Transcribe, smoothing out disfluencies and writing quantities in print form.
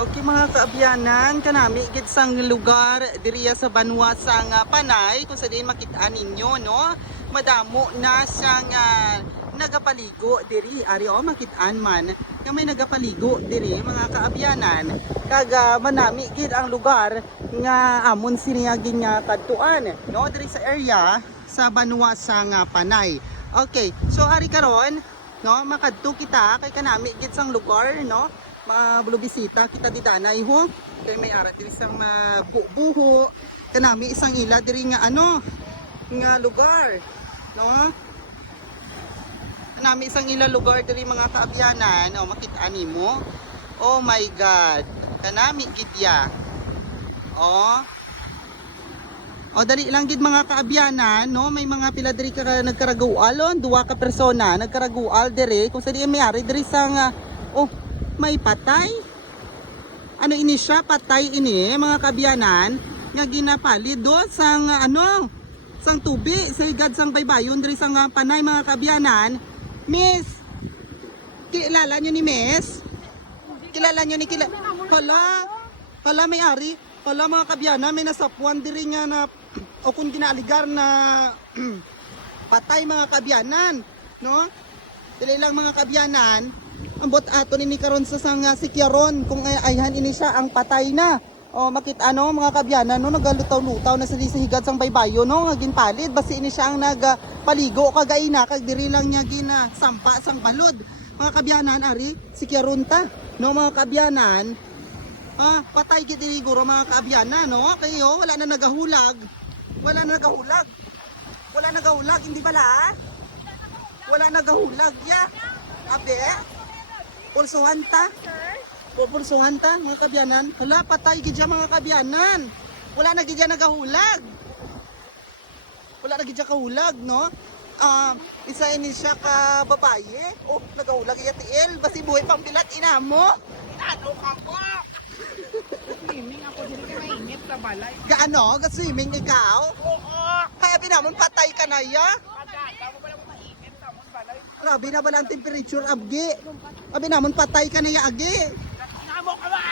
Okay mga kaabyanan, kanami gid sang lugar diriya sa Banwa sang Panay kung sa diin makit-an ninyo no. Madamo na sang nagapaligo diri ari makit-an man nga may nagapaligo diri mga kaabyanan. Kaga manami gid ang lugar nga amon siniyagin nga kadtuan no diri sa area sa Banwa sang Panay. Okay, so ari karon no makadto kita kay kanami gid sang lugar no. Bisita kita di danay ho kay may ara diri sang buho kanami isang ila diri nga ano nga lugar no kanami isang ila lugar diri mga kaabyanan o makita nimo. Oh my god, kanami gidya o dali lang gid mga kaabyanan no. May mga pila diri ka nagkaragualon, duwa ka persona nagkaragual diri kung sa di may ari diri sang may patay. Ano ini siya? Patay ini mga kaabyanan nga ginapalid do sang sang tubi sa higad sang baybayon diri sang Panay mga kaabyanan. Miss, kilala nyo ni Miss? Kilala nyo ni Hala may ari. Hala mga kaabyanan, may nasapuan diri nga na o kung ginaaligar na patay mga kaabyanan no. Dili lang mga kaabyanan ambot ato ni karon sa sang sikyaron kung ayhan ini siya ang patay na. O makita mga kaabyanan no nagalutaw-lutaw na sa higad sang baybayo no nga ginpalid basi ini siya ang nagpaligo kagaina kag diri lang niya ginasampa sang balod. Mga kaabyanan ari sikyaron ta no mga kaabyanan. Patay gid diri guro mga kaabyanan no kayo wala na nagahulag. Wala na nagahulag hindi bala wala nagahulag ya. Abe pulsuhan ta? Pulsuhan ta mga kaabyanan. Hala patay gid mga kaabyanan. Wala na gid nagahulag. Wala na gid kahulag no. Isa ini siya ka babaye. Nagahulag iya tiil basi buhay pang bilat inamo. Ano ka po? Swimming ako diri kay mainit sa balay. Gaano? Ga-swimming ikaw? Oo. Kaya binamon patay ka na ya? Grabe na ba ang temperature abgi? Abi namon patay ka na ya agi. Namo ka ba?